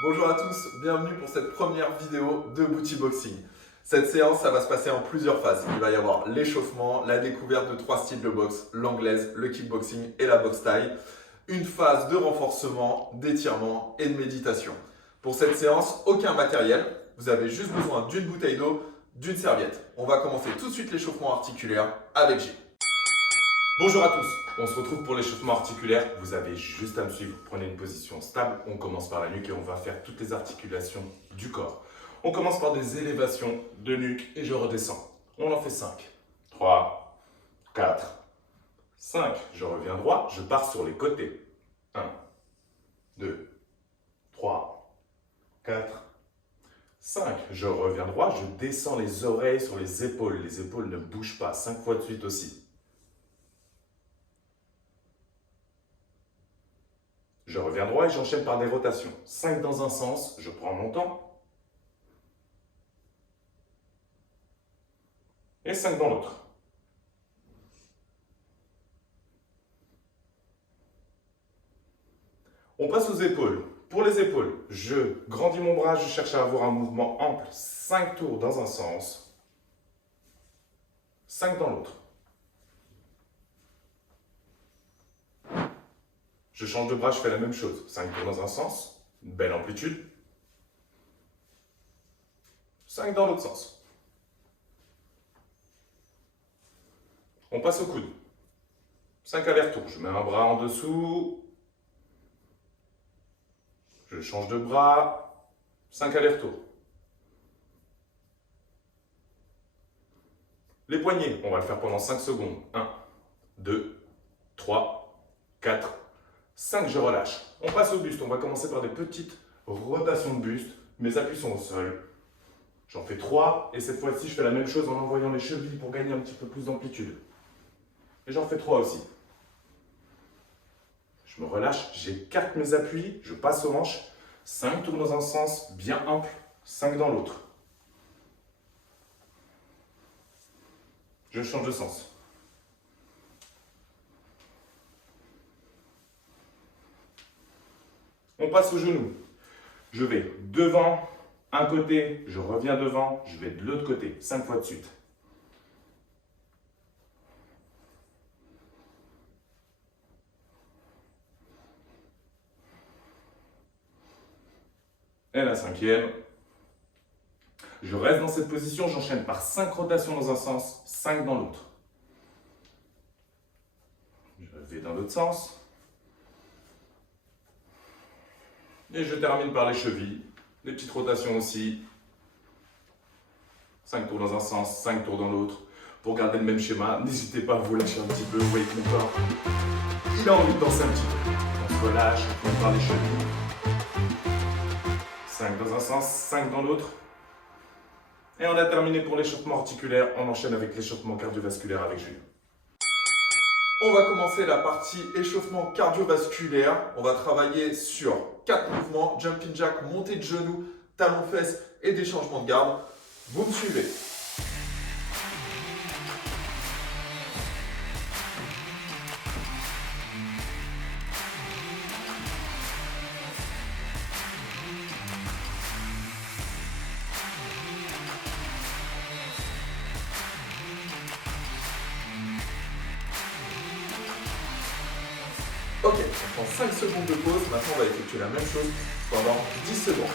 Bonjour à tous, bienvenue pour cette première vidéo de Booty Boxing. Cette séance, ça va se passer en plusieurs phases. Il va y avoir l'échauffement, la découverte de 3 styles de boxe, l'anglaise, le kickboxing et la boxe thaï. Une phase de renforcement, d'étirement et de méditation. Pour cette séance, aucun matériel. Vous avez juste besoin d'une bouteille d'eau, d'une serviette. On va commencer tout de suite l'échauffement articulaire avec Gilles. Bonjour à tous, on se retrouve pour l'échauffement articulaire. Vous avez juste à me suivre, prenez une position stable. On commence par la nuque et on va faire toutes les articulations du corps. On commence par des élévations de nuque et je redescends. On en fait 5. 3, 4, 5. Je reviens droit, je pars sur les côtés. 1, 2, 3, 4, 5. Je reviens droit, je descends les oreilles sur les épaules. Les épaules ne bougent pas. 5 fois de suite aussi. Je reviens droit et j'enchaîne par des rotations. 5 dans un sens, je prends mon temps. Et 5 dans l'autre. On passe aux épaules. Pour les épaules, je grandis mon bras, je cherche à avoir un mouvement ample. 5 tours dans un sens. 5 dans l'autre. Je change de bras, je fais la même chose. 5 tours dans un sens, une belle amplitude. 5 dans l'autre sens. On passe au coude. 5 allers-retours. Je mets un bras en dessous. Je change de bras. 5 allers-retours. Les poignets, on va le faire pendant 5 secondes. 1, 2, 3, 4, 5, je relâche. On passe au buste. On va commencer par des petites rotations de buste. Mes appuis sont au sol. J'en fais 3 et cette fois-ci, je fais la même chose en envoyant les chevilles pour gagner un petit peu plus d'amplitude. Et j'en fais 3 aussi. Je me relâche, j'écarte mes appuis, je passe aux hanches. 5 tours dans un sens, bien ample, 5 dans l'autre. Je change de sens. On passe au genou. Je vais devant, un côté, je reviens devant, je vais de l'autre côté, 5 fois de suite. Et la 5e. Je reste dans cette position, j'enchaîne par 5 rotations dans un sens, 5 dans l'autre. Je vais dans l'autre sens. Et je termine par les chevilles, les petites rotations aussi. 5 tours dans un sens, 5 tours dans l'autre. Pour garder le même schéma, n'hésitez pas à vous lâcher un petit peu, vous voyez que mon corps, il a envie de danser un petit peu. On se relâche, on commence par les chevilles. 5 dans un sens, 5 dans l'autre. Et on a terminé pour l'échauffement articulaire, on enchaîne avec l'échauffement cardiovasculaire avec Julien. On va commencer la partie échauffement cardiovasculaire. On va travailler sur 4 mouvements, jumping jack, montée de genoux, talons fesses et des changements de garde. Vous me suivez. Ok, on prend 5 secondes de pause. Maintenant, on va effectuer la même chose pendant 10 secondes.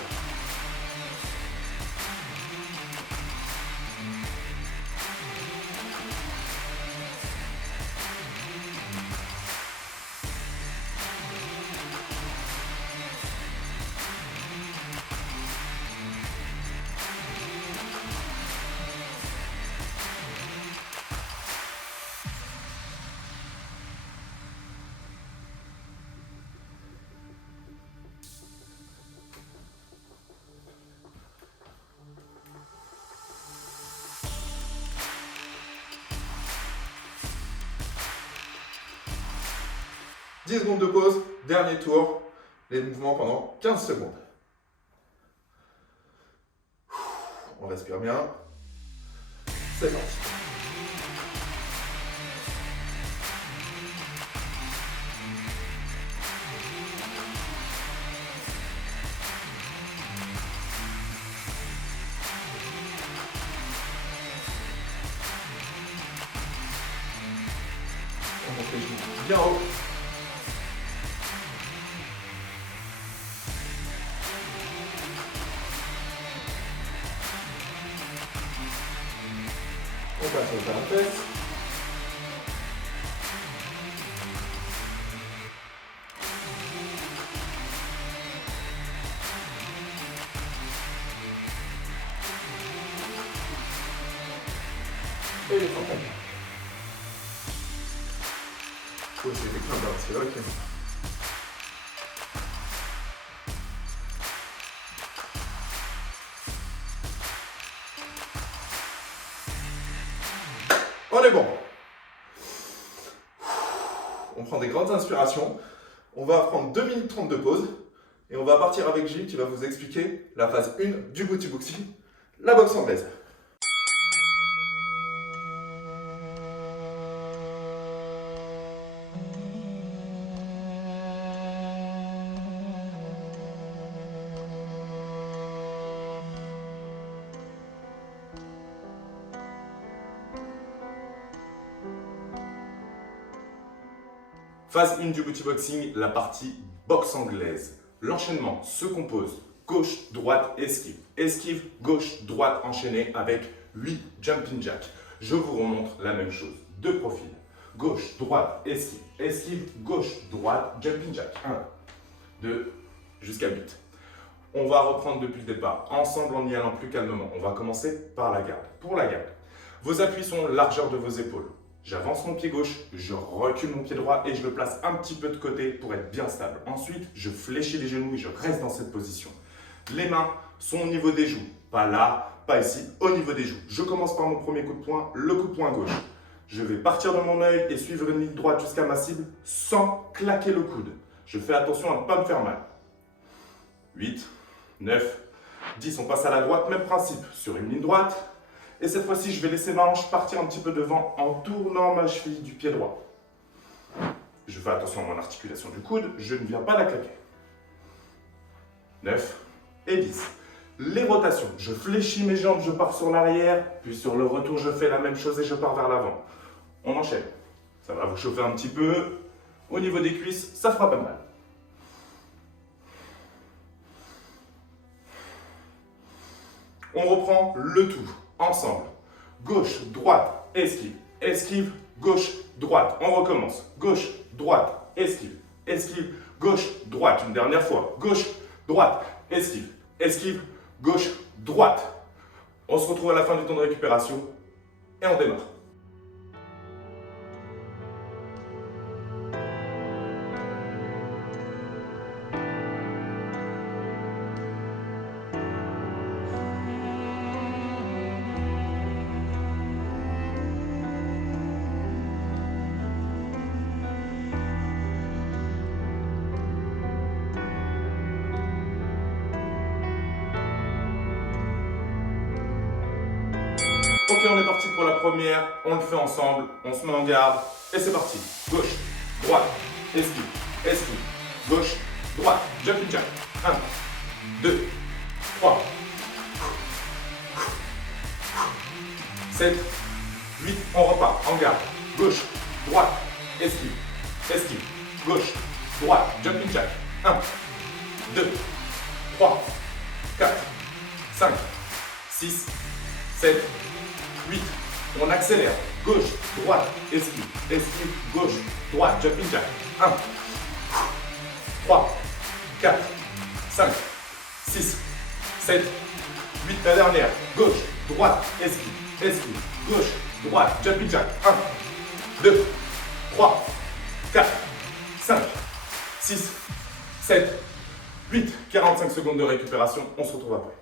« 10 secondes de pause, dernier tour, les mouvements pendant 15 secondes. On respire bien. C'est parti. bien haut. On passe sur le fesse. Et les frontales. Je peux essayer d'écraser un petit lock. On est bon. On prend des grandes inspirations. On va prendre 2 minutes 30 de pause. Et on va partir avec Gilles qui va vous expliquer la phase 1 du booty boxing, la boxe anglaise. Phase 1 du booty boxing, la partie boxe anglaise. L'enchaînement se compose gauche, droite, esquive. Esquive, gauche, droite enchaînée avec 8 jumping jacks. Je vous remontre la même chose. Deux profils. Gauche, droite, esquive. Esquive, gauche, droite, jumping jack. 1, 2, jusqu'à 8. On va reprendre depuis le départ, ensemble en y allant plus calmement. On va commencer par la garde. Pour la garde, vos appuis sont largeur de vos épaules. J'avance mon pied gauche, je recule mon pied droit et je le place un petit peu de côté pour être bien stable. Ensuite, je fléchis les genoux et je reste dans cette position. Les mains sont au niveau des joues, pas là, pas ici, au niveau des joues. Je commence par mon premier coup de poing, le coup de poing gauche. Je vais partir de mon œil et suivre une ligne droite jusqu'à ma cible sans claquer le coude. Je fais attention à ne pas me faire mal. 8, 9, 10, on passe à la droite, même principe, sur une ligne droite. Et cette fois-ci, je vais laisser ma hanche partir un petit peu devant en tournant ma cheville du pied droit. Je fais attention à mon articulation du coude, je ne viens pas la claquer. 9 et 10. Les rotations, je fléchis mes jambes, je pars sur l'arrière, puis sur le retour, je fais la même chose et je pars vers l'avant. On enchaîne. Ça va vous chauffer un petit peu. Au niveau des cuisses, ça fera pas de mal. On reprend le tout. Ensemble. Gauche, droite, esquive. Esquive, gauche, droite. On recommence. Gauche, droite, esquive. Esquive, gauche, droite. Une dernière fois. Gauche, droite, esquive. Esquive, gauche, droite. On se retrouve à la fin du temps de récupération et on démarre. Ok, on est parti pour la première, on le fait ensemble, on se met en garde et c'est parti. Gauche, droite, esquive, esquive, gauche, droite, jumping jack. 1, 2, 3, 7, 8, on repart en garde. Gauche, droite, esquive, esquive, gauche, droite, jumping jack. 1, 2, 3, 4, 5, 6, 7, 8, on accélère, gauche, droite, esquive, esquive, gauche, droite, jumping jack. 1, 3, 4, 5, 6, 7, 8, la dernière, gauche, droite, esquive, esquive, gauche, droite, jumping jack. 1, 2, 3, 4, 5, 6, 7, 8, 45 secondes de récupération, on se retrouve après.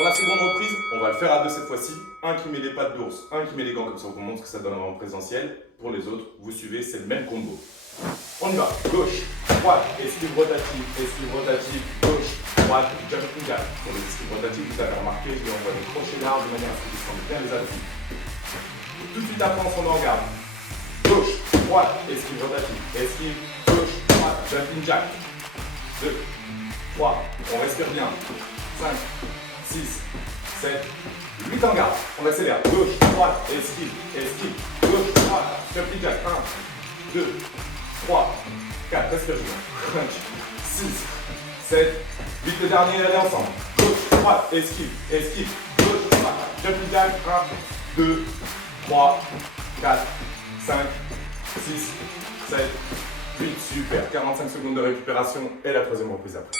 Pour la seconde reprise, on va le faire à deux cette fois-ci. Un qui met les pattes d'ours, un qui met les gants, comme ça on vous montre ce que ça donne en présentiel. Pour les autres, vous suivez, c'est le même combo. On y va. Gauche, droite, esquive rotative, gauche, droite, jumping jack. Pour les esquives rotatives, vous avez remarqué, je lui envoie des crochets larges de manière à ce que vous sentez bien les appuis. Tout de suite après, on s'en met en garde. Gauche, droite, esquive rotative, esquive, gauche, droite, jumping jack. 2, 3, on respire bien. 5, 6, 7, 8 en garde. On accélère. Gauche, droite, esquive, gauche, droite, jumping jack. 1, 2, 3, 4, respire bien. 5, 6, 7, 8, le dernier, allez ensemble. Gauche, droite, esquive, gauche, droite, jumping jack. 1, 2, 3, 4, 5, 6, 7, 8, super. 45 secondes de récupération et la troisième reprise après.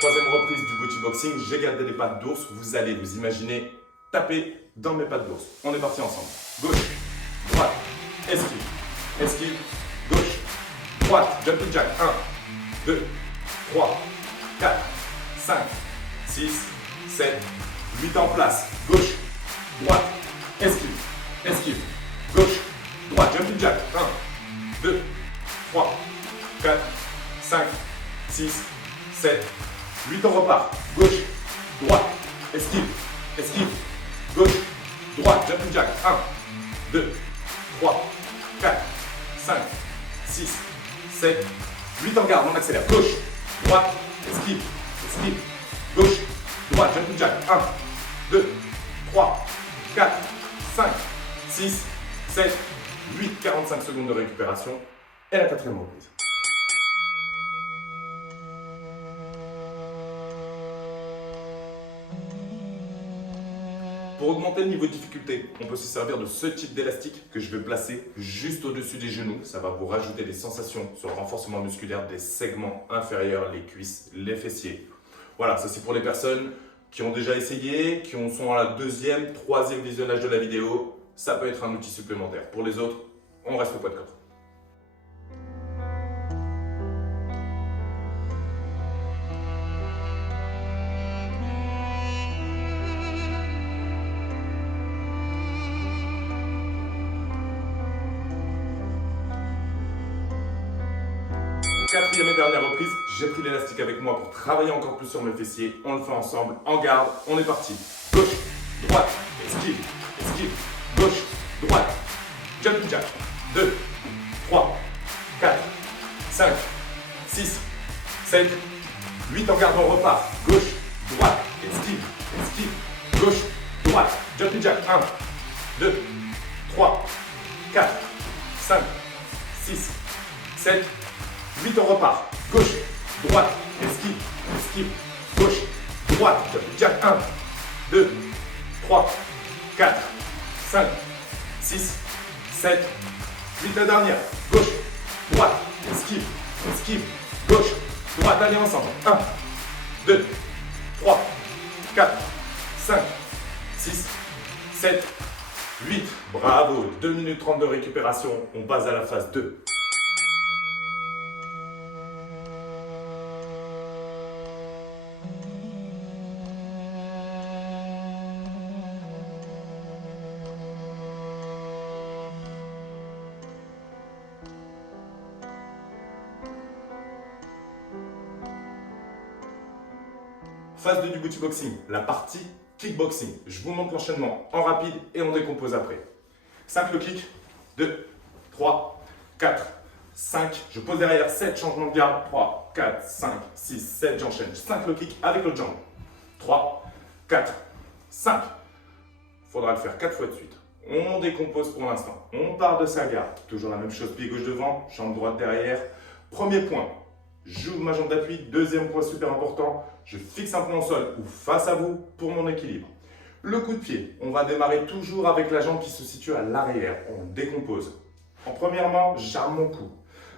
Troisième reprise du booty boxing, j'ai gardé les pattes d'ours. Vous allez vous imaginer taper dans mes pattes d'ours. On est parti ensemble. Gauche, droite, esquive, gauche, droite, jumping jack. 1, 2, 3, 4, 5, 6, 7, 8 en place. Gauche, droite, esquive, gauche, droite, jumping jack. 1, 2, 3, 4, 5, 6, 7, 8, on repart. Gauche, droite, esquive, gauche, droite, jumping jack. 1, 2, 3, 4, 5, 6, 7, 8 en garde, on accélère. Gauche, droite, esquive, gauche, droite, jumping jack. 1, 2, 3, 4, 5, 6, 7, 8, 45 secondes de récupération et la quatrième reprise. Pour augmenter le niveau de difficulté, on peut se servir de ce type d'élastique que je vais placer juste au-dessus des genoux. Ça va vous rajouter des sensations sur le renforcement musculaire des segments inférieurs, les cuisses, les fessiers. Voilà, ça c'est pour les personnes qui ont déjà essayé, qui sont à la deuxième, troisième visionnage de la vidéo. Ça peut être un outil supplémentaire. Pour les autres, on reste au poids de corps. Quatrième et dernière reprise, j'ai pris l'élastique avec moi pour travailler encore plus sur mes fessiers. On le fait ensemble, en garde, on est parti. Gauche, droite, esquive, gauche, droite, jumping jack. 2, 3, 4, 5, 6, 7, 8 en garde, on repart. Gauche, droite, esquive, gauche, droite, jumping jack. 1, 2, 3, 4, 5, 6, 7, 8, on repart. Gauche, droite, esquive, gauche, droite, jumping jack. 1, 2, 3, 4, 5, 6, 7, 8, la dernière. Gauche, droite, esquive, gauche, droite, allez ensemble. 1, 2, 3, 4, 5, 6, 7, 8. Bravo, 2 minutes 30 de récupération. On passe à la phase 2. Phase 2 du booty boxing, la partie kickboxing. Je vous montre l'enchaînement en rapide et on décompose après. 5 le kick, 2, 3, 4, 5. Je pose derrière 7, changement de garde. 3, 4, 5, 6, 7, j'enchaîne. 5 le kick avec l'autre jambe. 3, 4, 5. Il faudra le faire 4 fois de suite. On décompose pour l'instant. On part de sa garde. Toujours la même chose, pied gauche devant, jambe droite derrière. Premier point, j'ouvre ma jambe d'appui. Deuxième point super important, je fixe un point au sol ou face à vous pour mon équilibre. Le coup de pied, on va démarrer toujours avec la jambe qui se situe à l'arrière. On décompose. En premièrement, j'arme mon cou.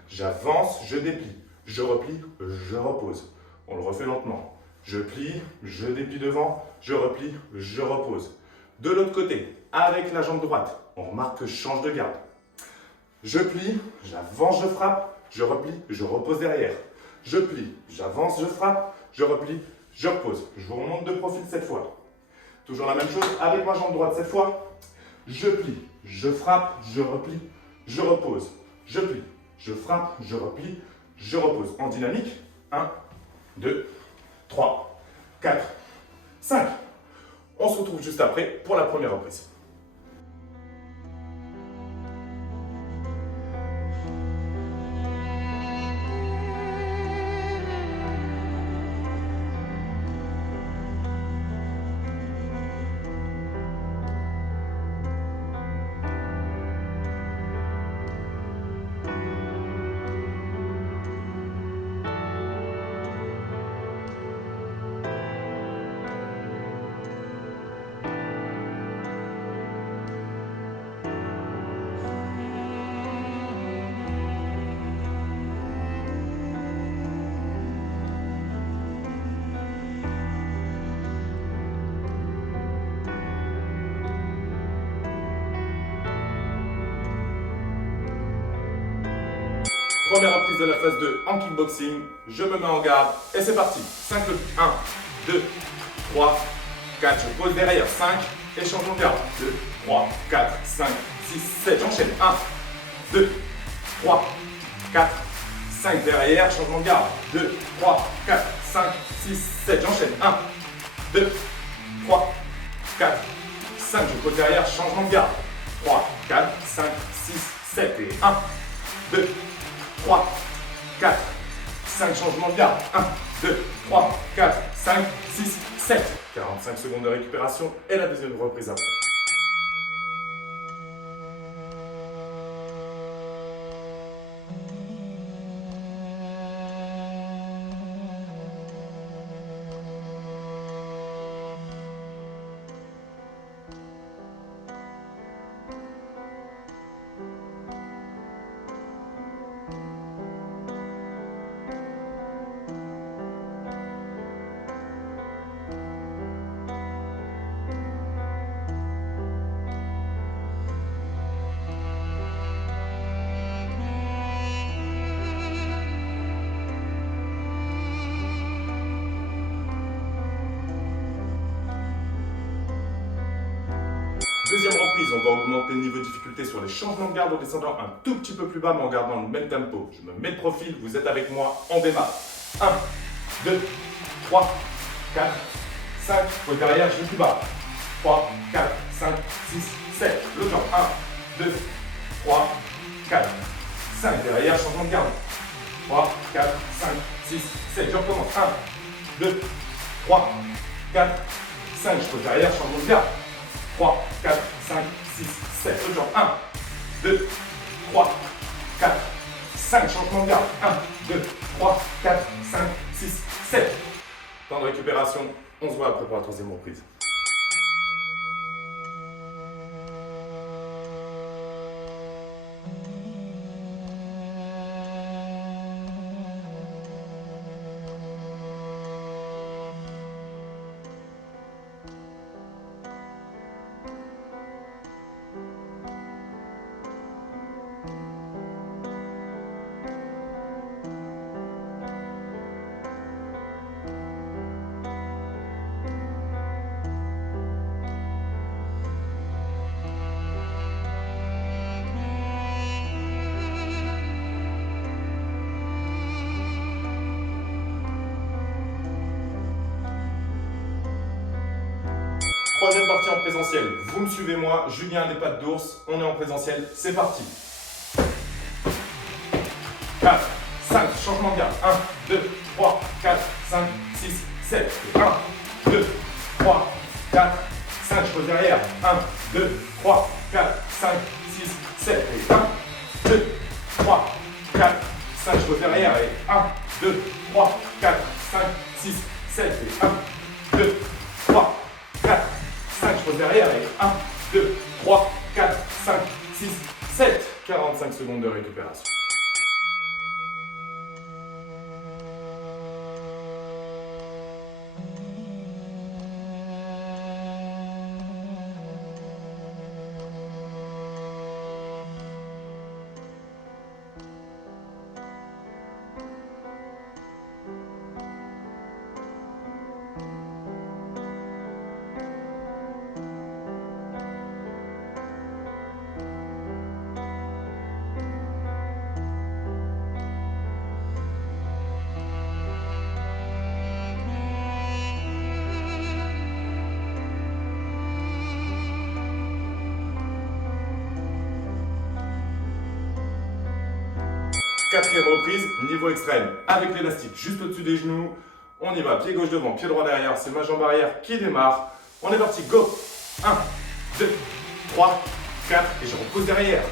J'avance, je déplie. Je replie, je repose. On le refait lentement. Je plie, je déplie devant, je replie, je repose. De l'autre côté, avec la jambe droite, on remarque que je change de garde. Je plie, j'avance, je frappe, je replie, je repose derrière. Je plie, j'avance, je frappe, je replie, je repose. Je vous remonte de profil cette fois. Toujours la même chose avec ma jambe droite cette fois. Je plie, je frappe, je replie, je repose. Je plie, je frappe, je replie, je repose. En dynamique, 1, 2, 3, 4, 5. On se retrouve juste après pour la première reprise. Première reprise de la phase 2 en kickboxing. Je me mets en garde et c'est parti. 5, 1, 2, 3, 4. Je pose derrière. 5 et changement de garde. 2, 3, 4, 5, 6, 7. J'enchaîne. 1, 2, 3, 4, 5 derrière. Changement de garde. 2, 3, 4, 5, 6, 7. J'enchaîne. 1, 2, 3, 4, 5. Je pose derrière. Changement de garde. 3, 4, 5, 6, 7. Et 1, 2, 3, 4, 5, changement de garde. 1, 2, 3, 4, 5, 6, 7. 45 secondes de récupération et la deuxième reprise après. Deuxième reprise, on va augmenter le niveau de difficulté sur les changements de garde en descendant un tout petit peu plus bas mais en gardant le même tempo. Je me mets de profil, vous êtes avec moi, on démarre. 1, 2, 3, 4, 5, pose derrière, je vais plus bas. 3, 4, 5, 6, 7. Le temps. 1, 2, 3, 4, 5. Derrière, changement de garde. 3, 4, 5, 6, 7. Je recommence. 1, 2, 3, 4, 5. Je pose derrière, changement de garde. 3, 4, 5, 6, 7. Le temps. 1, 2, 3, 4, 5. Changement de garde. 1, 2, 3, 4, 5, 6, 7. Temps de récupération. On se voit après pour la troisième reprise. Troisième partie en présentiel. Vous me suivez moi, Julien a des pattes d'ours, on est en présentiel, c'est parti. 4, 5, changement de garde. 1, 2, 3, 4, 5, 6, 7. 1, 2, 3, 2, 3, 4, 5, 6, 7 et 1, 2, 3, 4, 5, je pose derrière et 1, 2, 3, 4, 5, 6, 7 et 1, 2, 3, 4, 5, je pose derrière et 1, 2, 3, 4, 5, 6, 7, 45 secondes de récupération. Quatrième reprise, niveau extrême, avec l'élastique juste au-dessus des genoux. On y va, pied gauche devant, pied droit derrière, c'est ma jambe arrière qui démarre. On est parti, go. 1, 2, 3, 4, et je repose derrière.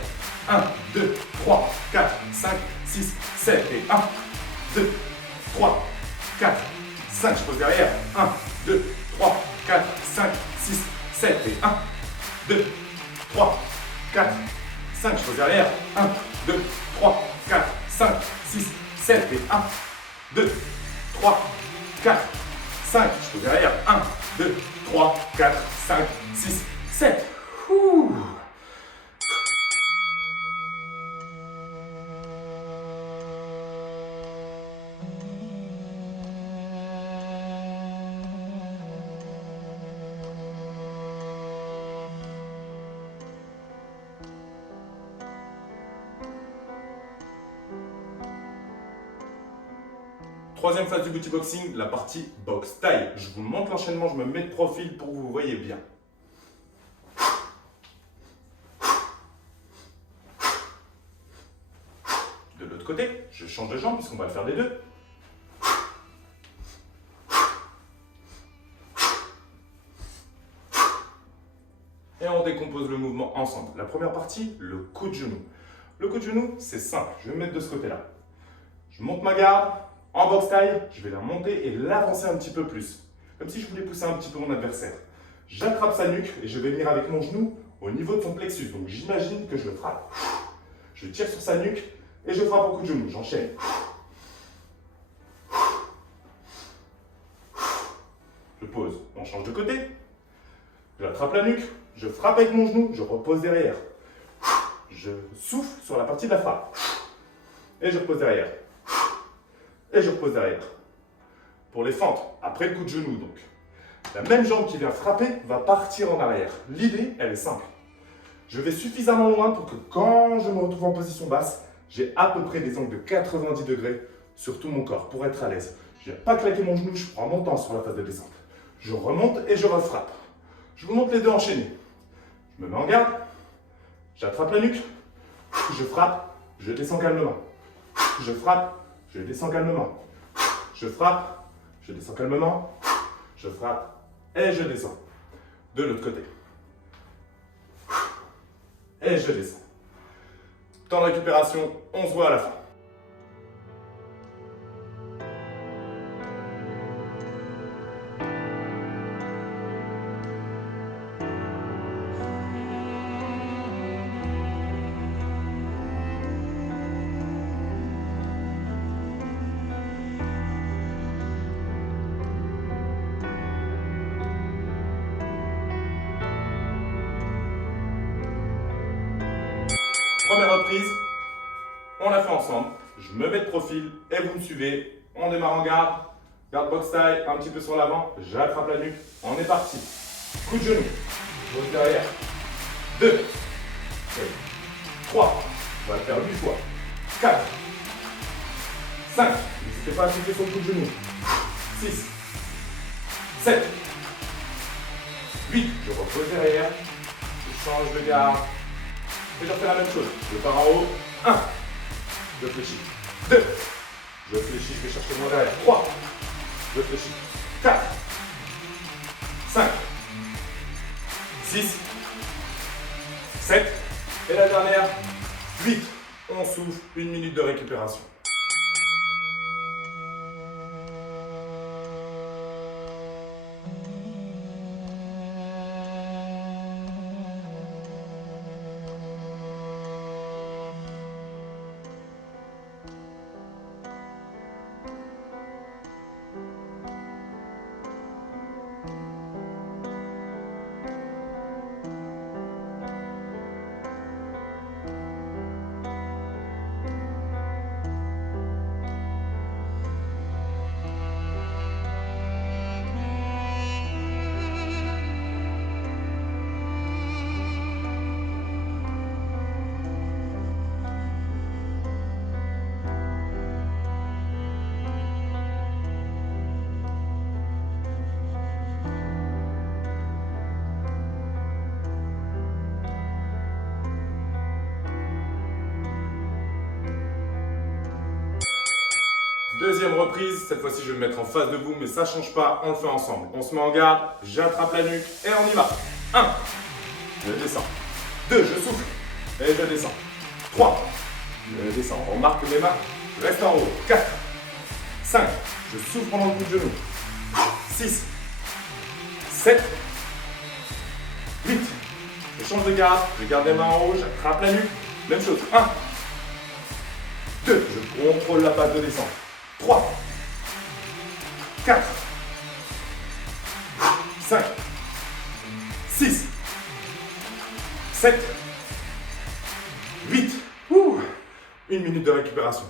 1, 2, 3, 4, 5, 6, 7, et 1, 2, 3, 4, 5, je pose derrière. 1, 2, 3, 4, 5, 6, 7, et 1, 2, 3, 4, 5, je pose derrière. 1, 2, 3, 4, 5, 6, 7 et 1, 2, 3, 4, 5, je pose derrière, 1, 2, 3, 4, 5, 6, 7. Ouh. Troisième phase du booty boxing, la partie boxe taille. Je vous montre l'enchaînement, je me mets de profil pour que vous voyez bien. De l'autre côté, je change de jambe puisqu'on va le faire des deux. Et on décompose le mouvement ensemble. La première partie, le coup de genou. Le coup de genou, c'est simple. Je vais me mettre de ce côté-là. Je monte ma garde. En boxe taille, je vais la monter et l'avancer un petit peu plus. Comme si je voulais pousser un petit peu mon adversaire. J'attrape sa nuque et je vais venir avec mon genou au niveau de son plexus. Donc j'imagine que je le frappe. Je tire sur sa nuque et je frappe au coup de genou. J'enchaîne. Je pose. On change de côté. J'attrape la nuque. Je frappe avec mon genou. Je repose derrière. Je souffle sur la partie de la frappe. Et je repose derrière. Et je repose derrière. Pour les fentes, après le coup de genou donc, la même jambe qui vient frapper va partir en arrière. L'idée, elle est simple. Je vais suffisamment loin pour que quand je me retrouve en position basse, j'ai à peu près des angles de 90 degrés sur tout mon corps pour être à l'aise. Je ne viens pas claquer mon genou, je prends mon temps sur la phase de descente. Je remonte et je refrappe. Je vous montre les deux enchaînés. Je me mets en garde, j'attrape la nuque, je frappe, je descends calmement. Je frappe, je descends calmement. Je frappe, je descends calmement. Je frappe et je descends. De l'autre côté. Et je descends. Temps de récupération, on se voit à la fin. Première reprise, on la fait ensemble. Je me mets de profil et vous me suivez. On démarre en garde. Garde box taille, un petit peu sur l'avant. J'attrape la nuque. On est parti. Coup de genou. Pose derrière. 2. 3. On va le faire 8 fois. 4. 5. N'hésitez pas à souffler sur le coup de genou. 6. 7. 8. Je repose derrière. Je change de garde. Et je refais la même chose. Je pars en haut. 1. Je fléchis. 2. Je fléchis, je vais chercher mon derrière. 3. Je fléchis. 4. 5. 6. souffle, 1 minute de récupération. Deuxième reprise, cette fois-ci je vais me mettre en face de vous, mais ça ne change pas, on le fait ensemble. On se met en garde, j'attrape la nuque et on y va. 1, je descends. 2, je souffle et je descends. 3, je descends, on marque mes mains, je reste en haut. 4, 5, je souffle pendant le coup de genou. 6, 7, 8, je change de garde, je garde les mains en haut, j'attrape la nuque. Même chose, 1, 2, je contrôle la passe de descente. 3, 4, 5, 6, 7, 8. 1 minute de récupération.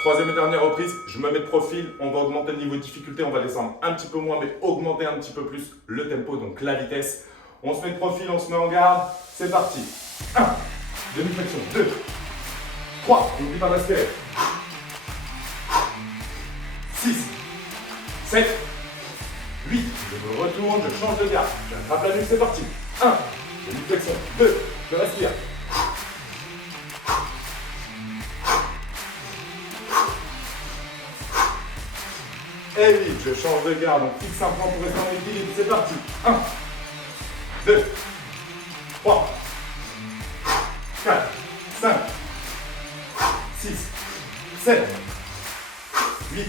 Troisième et dernière reprise, je me mets de profil, on va augmenter le niveau de difficulté, on va descendre un petit peu moins, mais augmenter un petit peu plus le tempo, donc la vitesse. On se met de profil, on se met en garde, c'est parti. 1, demi-flexion, 2, 3, n'oublie pas d'aspirer. 6, 7, 8, je me retourne, je change de garde, j'attrape la nuque, c'est parti. 1, demi-flexion, 2, je respire. Et vite, je change de garde, on fixe un point pour rester en équilibre, c'est parti. 1, 2, 3, 4, 5, 6, 7, 8,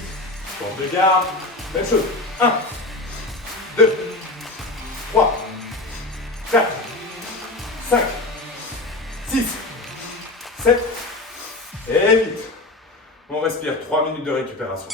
change de garde, même chose. 1, 2, 3, 4, 5, 6, 7, et vite. On respire 3 minutes de récupération.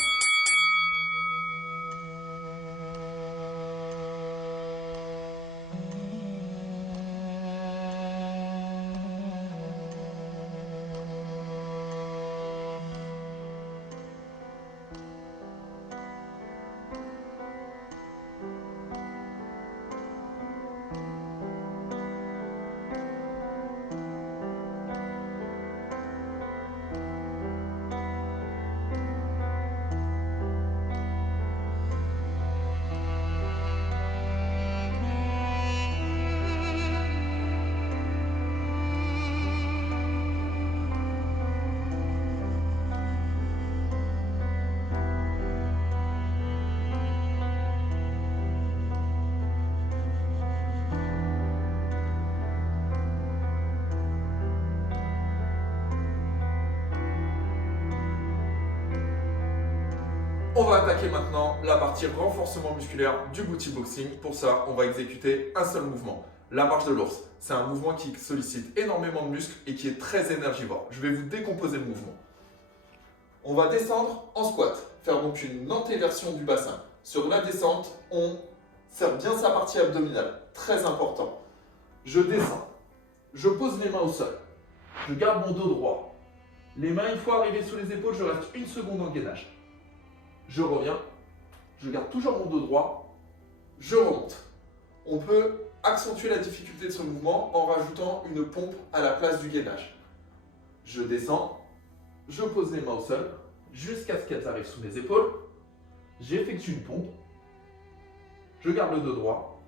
On va attaquer maintenant la partie renforcement musculaire du booty boxing. Pour ça, on va exécuter un seul mouvement. La marche de l'ours, c'est un mouvement qui sollicite énormément de muscles et qui est très énergivore. Je vais vous décomposer le mouvement. On va descendre en squat, faire donc une antéversion du bassin. Sur la descente, on serre bien sa partie abdominale, très important. Je descends, je pose les mains au sol, je garde mon dos droit. Les mains, une fois arrivées sous les épaules, je reste une seconde en gainage. Je reviens, je garde toujours mon dos droit, je remonte. On peut accentuer la difficulté de ce mouvement en rajoutant une pompe à la place du gainage. Je descends, je pose les mains au sol jusqu'à ce qu'elles arrivent sous mes épaules. J'effectue une pompe, je garde le dos droit,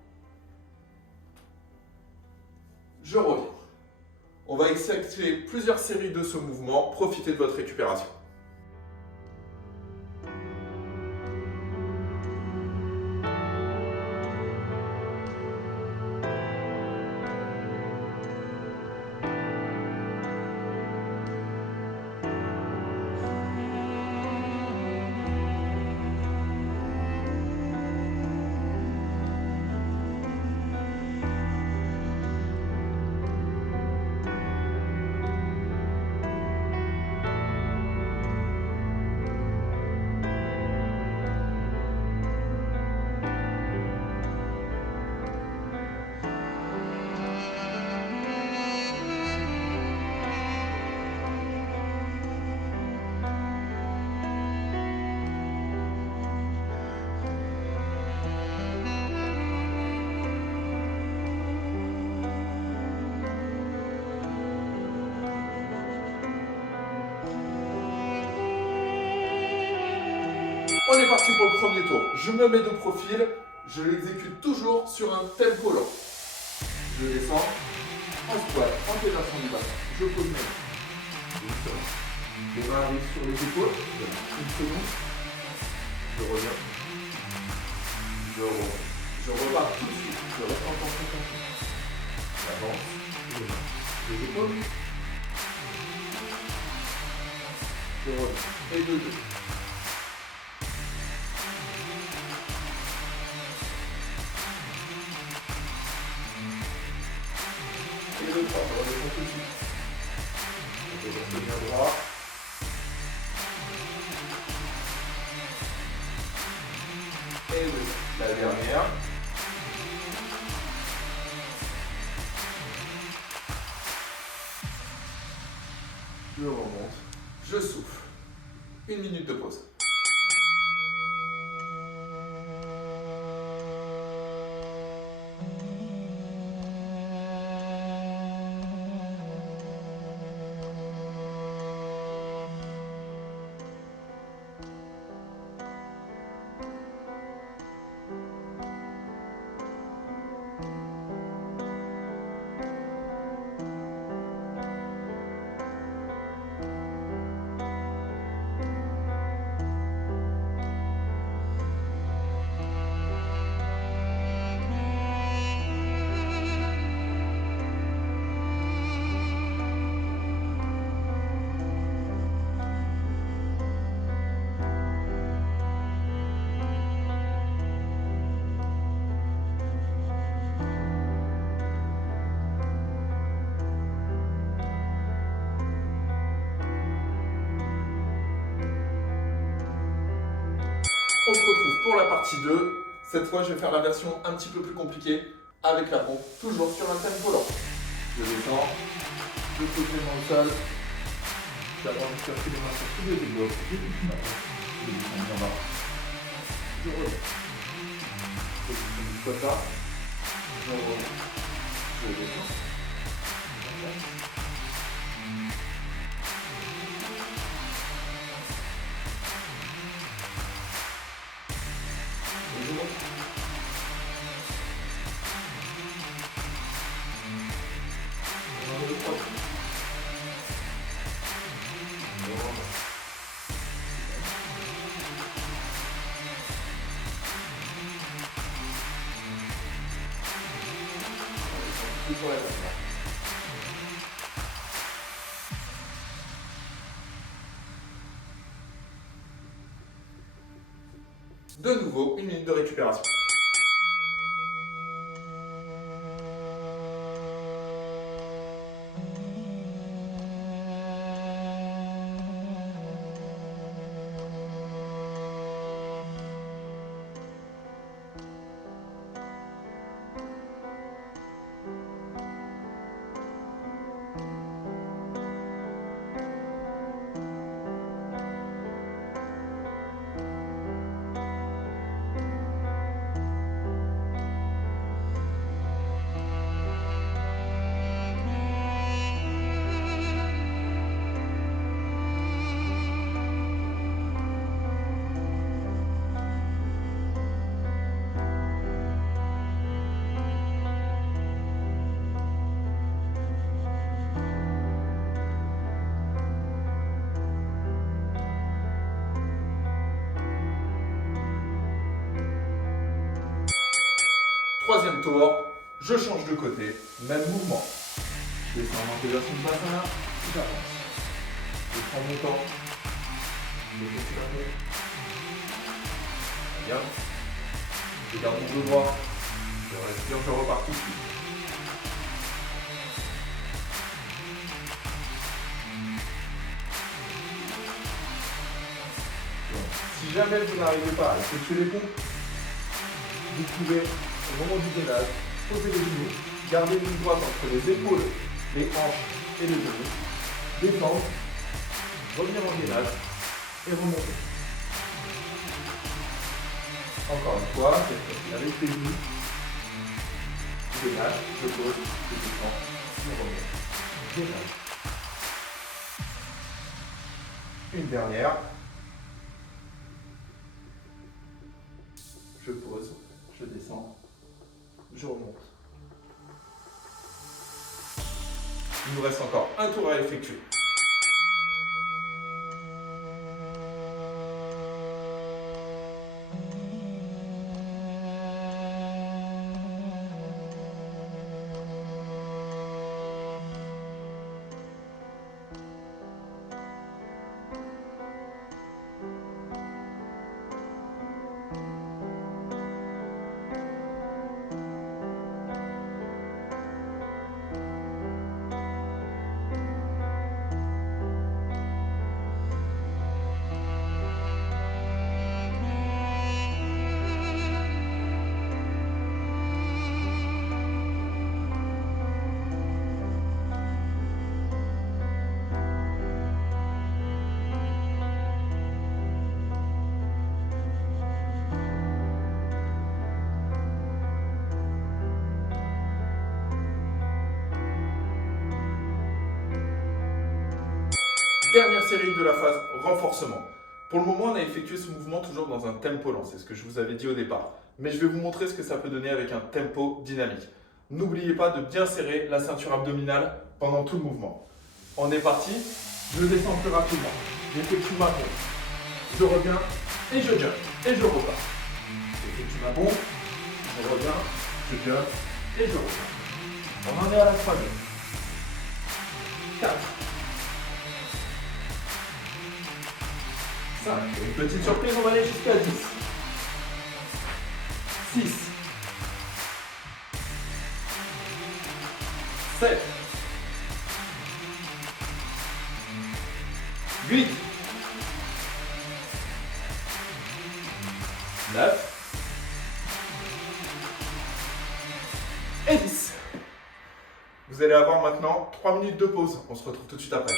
je reviens. On va effectuer plusieurs séries de ce mouvement. Profitez de votre récupération. On est parti pour le premier tour. Je me mets de profil, je l'exécute toujours sur un tempo lent. Je descends, en squat, en antéversion du bassin. Je pose mes mains. Les mains arrivent sur les épaules. Une seconde. Je reviens. Je remonte. Je repars tout de suite. Je reste en tension. J'avance. Je viens. Les épaules. Je reviens. Et de deux. Et de trois. Je redescends tout de suite. Je reste bien droit. Et oui, la dernière. Je remonte, je souffle. Une minute de pause. On se retrouve pour la partie 2. Cette fois, je vais faire la version un petit peu plus compliquée avec la pompe, toujours sur un tempo lent. Je descends, je pose les mains au sol, j'avance de chercher les mains sur tous les épaules, je descends bien bas, je reviens. Je positionne du squat là, je reviens, je descends. Et je monte. Un, deux, trois. De nouveau, une minute de récupération. Troisième tour, je change de côté, même mouvement. Je descends en intégration de bassin, j'avance. Je prends mon temps. Je fais tout à fait. Bien. Je garde mon dos droit. Je respire, je repars tout de suite. Donc, si jamais vous n'arrivez pas à effectuer les pompes, vous pouvez, au moment du gainage, poser les genoux, garder une ligne droite entre les épaules, les hanches et les genoux, détendre, revenir en gainage et remonter. Encore une fois, cette fois avec les genoux, gainage, je pose, je descends, je remonte, gainage. Une dernière. Je pose, je descends, je remonte. Il nous reste encore un tour à effectuer. Dernière série de la phase renforcement. Pour le moment, on a effectué ce mouvement toujours dans un tempo lent, c'est ce que je vous avais dit au départ. Mais je vais vous montrer ce que ça peut donner avec un tempo dynamique. N'oubliez pas de bien serrer la ceinture abdominale pendant tout le mouvement. On est parti, je descends plus rapidement, j'effectue ma pompe, je reviens et je jump, et je repars. J'effectue ma pompe, je reviens, je jump et je repars. On en est à la troisième. 4. 5. Une petite surprise, on va aller jusqu'à 10. 6. 7. 8. 9. Et 10. Vous allez avoir maintenant 3 minutes de pause. On se retrouve tout de suite après.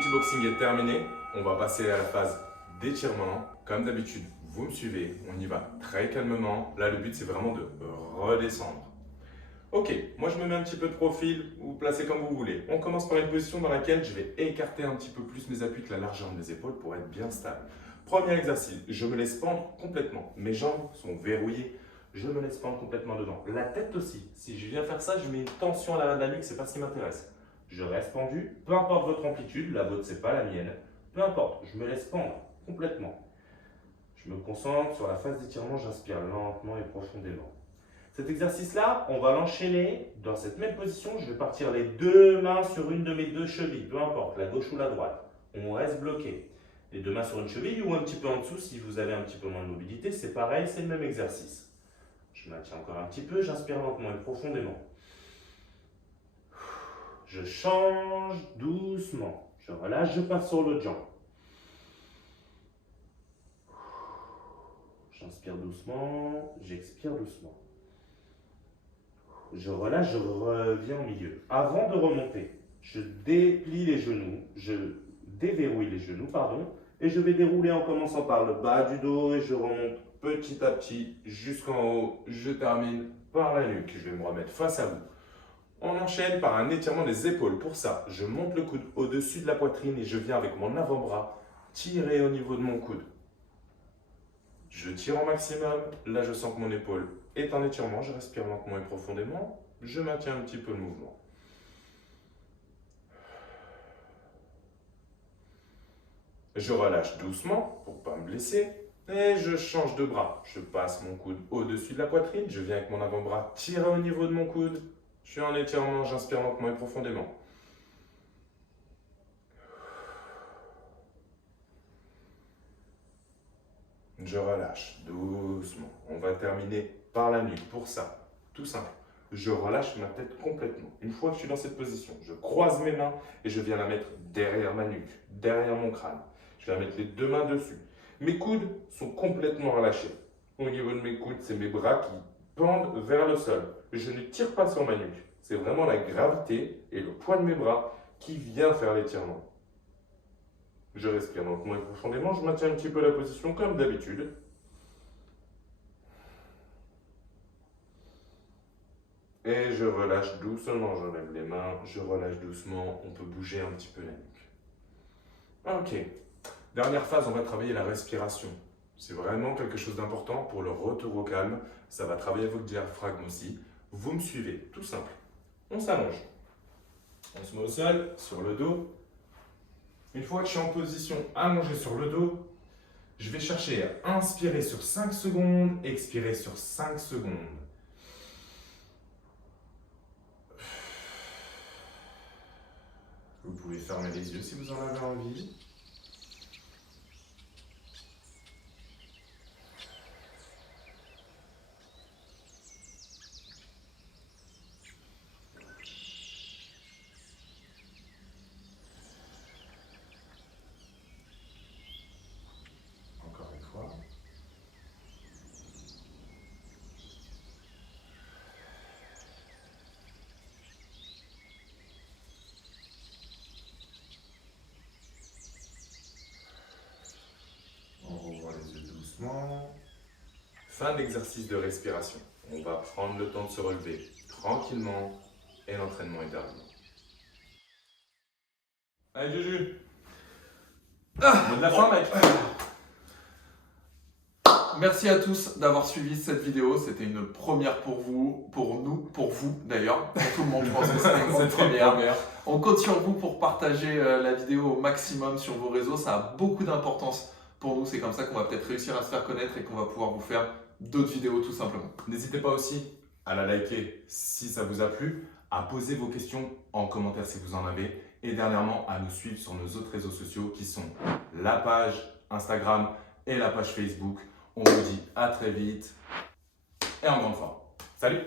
booty boxing est terminé. On va passer à la phase d'étirement. Comme d'habitude, vous me suivez. On y va très calmement. Là, le but, c'est vraiment de redescendre. Ok, moi je me mets un petit peu de profil, vous placez comme vous voulez. On commence par une position dans laquelle je vais écarter un petit peu plus mes appuis que la largeur de mes épaules pour être bien stable. Premier exercice, je me laisse pendre complètement. Mes jambes sont verrouillées, je me laisse pendre complètement dedans. La tête aussi, si je viens faire ça, je mets une tension à l'arrière de la nuque, c'est pas ce qui m'intéresse. Je reste pendu, peu importe votre amplitude, la vôtre c'est pas la mienne, peu importe, je me laisse pendre complètement. Je me concentre sur la phase d'étirement, j'inspire lentement et profondément. Cet exercice-là, on va l'enchaîner dans cette même position. Je vais partir les deux mains sur une de mes deux chevilles, peu importe, la gauche ou la droite. On reste bloqué. Les deux mains sur une cheville ou un petit peu en dessous si vous avez un petit peu moins de mobilité, c'est pareil, c'est le même exercice. Je maintiens encore un petit peu, j'inspire lentement et profondément. Je change doucement. Je relâche, je passe sur l'autre jambe. J'inspire doucement, j'expire doucement. Je relâche, je reviens au milieu. Avant de remonter, je déplie les genoux, je déverrouille les genoux, et je vais dérouler en commençant par le bas du dos et je remonte petit à petit jusqu'en haut. Je termine par la nuque. Je vais me remettre face à vous. On enchaîne par un étirement des épaules. Pour ça, je monte le coude au-dessus de la poitrine et je viens avec mon avant-bras tirer au niveau de mon coude. Je tire au maximum. Là, je sens que mon épaule est en étirement. Je respire lentement et profondément. Je maintiens un petit peu le mouvement. Je relâche doucement pour ne pas me blesser. Et je change de bras. Je passe mon coude au-dessus de la poitrine. Je viens avec mon avant-bras tirer au niveau de mon coude. Je suis en étirement. J'inspire lentement et profondément. Je relâche doucement. On va terminer par la nuque. Pour ça, tout simple, je relâche ma tête complètement. Une fois que je suis dans cette position, je croise mes mains et je viens la mettre derrière ma nuque, derrière mon crâne. Je viens mettre les deux mains dessus. Mes coudes sont complètement relâchés. Au niveau de mes coudes, c'est mes bras qui pendent vers le sol. Je ne tire pas sur ma nuque. C'est vraiment la gravité et le poids de mes bras qui vient faire l'étirement. Je respire lentement et profondément, je maintiens un petit peu la position comme d'habitude. Et je relâche doucement, j'enlève les mains, je relâche doucement, on peut bouger un petit peu la nuque. Ok, dernière phase, on va travailler la respiration. C'est vraiment quelque chose d'important pour le retour au calme, ça va travailler votre diaphragme aussi. Vous me suivez, tout simple. On s'allonge. On se met au sol, sur le dos. Une fois que je suis en position allongée sur le dos, je vais chercher à inspirer sur 5 secondes, expirer sur 5 secondes. Vous pouvez fermer les yeux si vous en avez envie. Encore une fois. On rouvre les yeux doucement. Fin de l'exercice de respiration. On va prendre le temps de se relever tranquillement et l'entraînement est terminé. Allez Juju. Mot de la fin mec. Merci à tous d'avoir suivi cette vidéo. C'était une première pour vous, pour nous, pour vous d'ailleurs. Pour tout le monde, je pense que c'était une grande première. On compte sur vous pour partager la vidéo au maximum sur vos réseaux. Ça a beaucoup d'importance pour nous. C'est comme ça qu'on va peut-être réussir à se faire connaître et qu'on va pouvoir vous faire d'autres vidéos tout simplement. N'hésitez pas aussi à la liker si ça vous a plu, à poser vos questions en commentaire si vous en avez et dernièrement à nous suivre sur nos autres réseaux sociaux qui sont la page Instagram et la page Facebook. On vous dit à très vite et en grande forme. Salut!